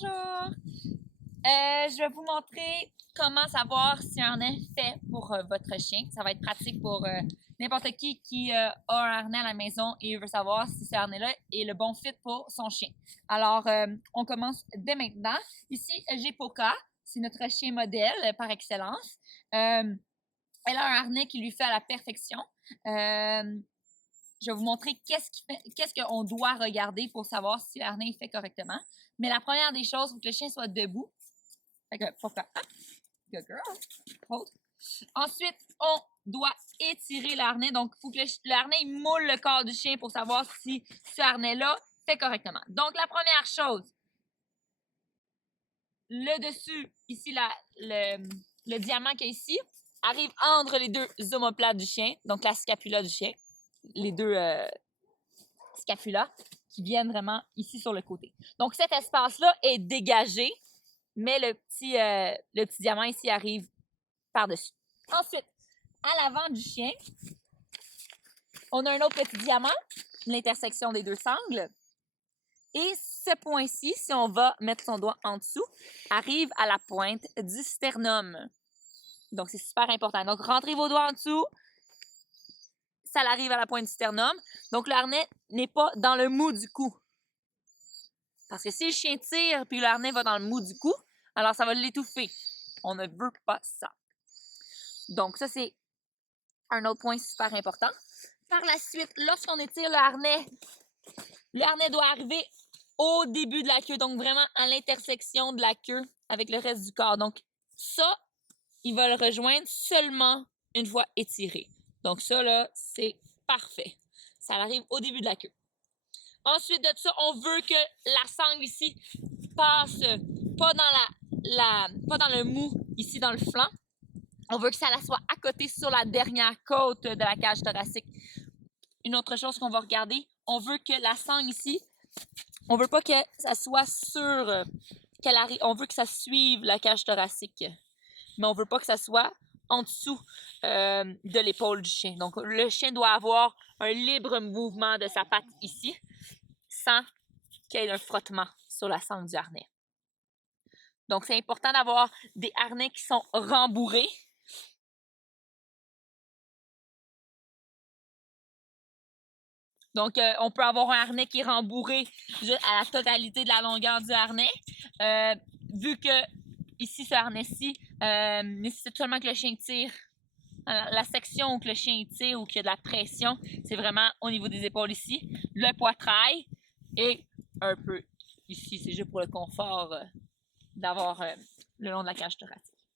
Bonjour! Je vais vous montrer comment savoir si un harnais est fait pour votre chien. Ça va être pratique pour n'importe qui a un harnais à la maison et veut savoir si ce harnais-là est le bon fit pour son chien. Alors, on commence dès maintenant. Ici, j'ai Poca. C'est notre chien modèle par excellence. Elle a un harnais qui lui fait à la perfection. Je vais vous montrer qu'est-ce qu'on doit regarder pour savoir si le harnais est fait correctement. Mais la première des choses, il faut que le chien soit debout. Fait que, Poca, good girl, hold. Ensuite, on doit étirer le harnais. Donc, il faut que le harnais il moule le corps du chien pour savoir si ce harnais-là fait correctement. Donc, la première chose, le dessus, ici, le diamant qui est ici, arrive entre les deux omoplates du chien, donc la scapula du chien, les deux scapulas qui viennent vraiment ici sur le côté. Donc, cet espace-là est dégagé, mais le petit diamant ici arrive par-dessus. Ensuite, à l'avant du chien, on a un autre petit diamant, l'intersection des deux sangles. Et ce point-ci, si on va mettre son doigt en dessous, arrive à la pointe du sternum. Donc, c'est super important. Donc, rentrez vos doigts en dessous, ça arrive à la pointe du sternum. Donc, le harnais n'est pas dans le mou du cou. Parce que si le chien tire puis le harnais va dans le mou du cou, alors ça va l'étouffer. On ne veut pas ça. Donc, ça, c'est un autre point super important. Par la suite, lorsqu'on étire le harnais doit arriver au début de la queue, donc vraiment à l'intersection de la queue avec le reste du corps. Donc, ça, il va le rejoindre seulement une fois étiré. Donc, ça, là, c'est parfait. Ça arrive au début de la queue. Ensuite de ça, on veut que la sangle ici passe pas dans le mou, ici dans le flanc. On veut que ça soit à côté sur la dernière côte de la cage thoracique. Une autre chose qu'on va regarder, on veut que la sangle ici, on veut pas que ça soit sur qu'elle arrive, on veut que ça suive la cage thoracique, mais on veut pas que ça soit en dessous de l'épaule du chien. Donc, le chien doit avoir un libre mouvement de sa patte ici, sans qu'il y ait un frottement sur la sangle du harnais. Donc, c'est important d'avoir des harnais qui sont rembourrés. Donc, on peut avoir un harnais qui est rembourré à la totalité de la longueur du harnais. Vu que ici, ce harnais-ci nécessite seulement que le chien tire. La section où que le chien tire ou qu'il y a de la pression, c'est vraiment au niveau des épaules ici. Le poitrail et un peu ici, c'est juste pour le confort d'avoir le long de la cage thoracique.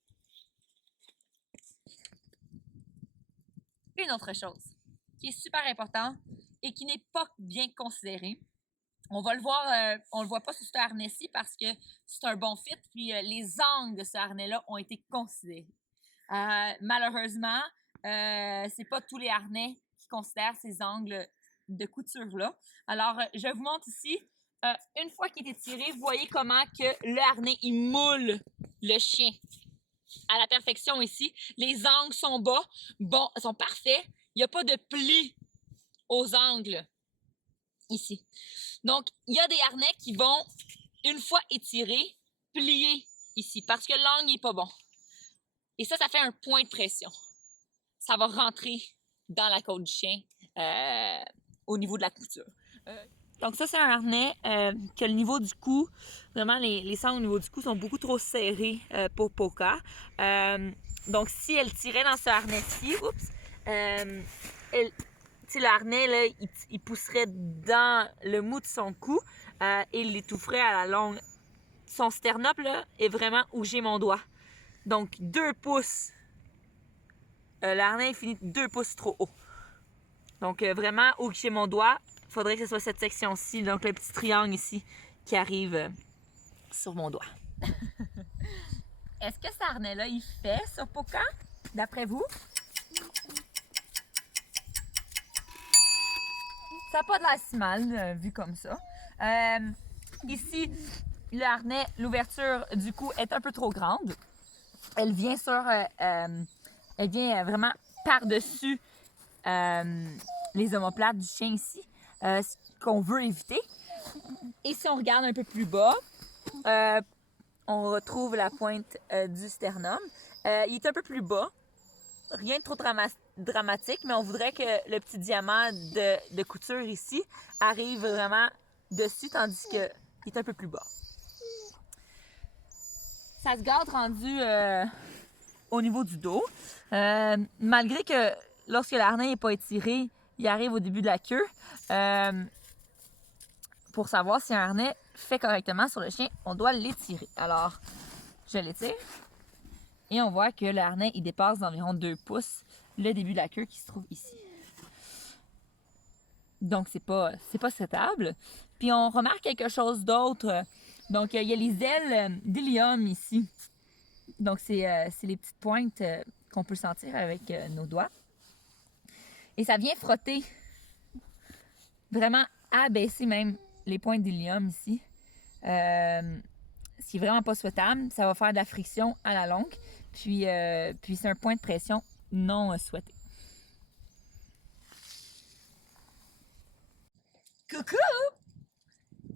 Une autre chose qui est super importante et qui n'est pas bien considérée, on va le voir, on le voit pas sur ce harnais-ci parce que c'est un bon fit, puis les angles de ce harnais-là ont été considérés. Malheureusement, c'est pas tous les harnais qui considèrent ces angles de couture-là. Alors, je vous montre ici, une fois qu'il est étiré, vous voyez comment que le harnais, il moule le chien à la perfection ici. Les angles sont bas, bon, sont parfaits. Il n'y a pas de plis aux angles ici. Donc, il y a des harnais qui vont, une fois étirés, plier ici parce que l'angle n'est pas bon. Et ça fait un point de pression. Ça va rentrer dans la côte du chien au niveau de la couture. Donc ça, c'est un harnais que le niveau du cou, vraiment les sangles au niveau du cou sont beaucoup trop serrées pour Poca. Donc si elle tirait dans ce harnais-ci, le harnais, là, il pousserait dans le mou de son cou et il l'étoufferait à la longue. Son sternum là, est vraiment où j'ai mon doigt. Donc 2 pouces. Le harnais est fini 2 pouces trop haut. Donc vraiment où j'ai mon doigt, il faudrait que ce soit cette section-ci, donc le petit triangle ici qui arrive sur mon doigt. Est-ce que ce harnais-là, il fait sur Poca, d'après vous? Ça n'a pas de l'air si mal, vu comme ça. Ici, le harnais, l'ouverture du cou est un peu trop grande. Elle vient elle vient vraiment par-dessus les omoplates du chien ici, ce qu'on veut éviter. Et si on regarde un peu plus bas, on retrouve la pointe du sternum. Il est un peu plus bas. Rien de trop dramatique, mais on voudrait que le petit diamant de couture ici arrive vraiment dessus, tandis qu'il est un peu plus bas. Ça se garde rendu au niveau du dos. Malgré que lorsque l'harnais n'est pas étiré, il arrive au début de la queue. Pour savoir si un harnais fait correctement sur le chien, on doit l'étirer. Alors, je l'étire. Et on voit que le harnais, il dépasse d'environ 2 pouces le début de la queue qui se trouve ici. Donc, c'est pas souhaitable. Puis, on remarque quelque chose d'autre. Donc, il y a les ailes d'hélium ici. Donc, c'est les petites pointes qu'on peut sentir avec nos doigts. Et ça vient frotter, vraiment abaisser même les pointes d'hélium ici. Ce qui est vraiment pas souhaitable. Ça va faire de la friction à la longue. Puis c'est un point de pression non souhaité. Coucou!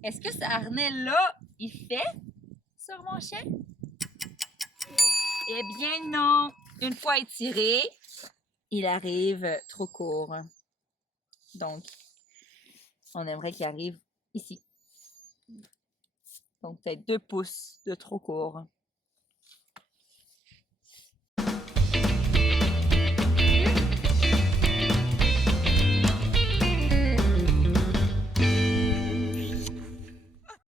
Est-ce que ce harnais-là, il fait sur mon chien? Eh bien non! Une fois étiré, il arrive trop court. Donc, on aimerait qu'il arrive ici. Donc, peut-être 2 pouces de trop court.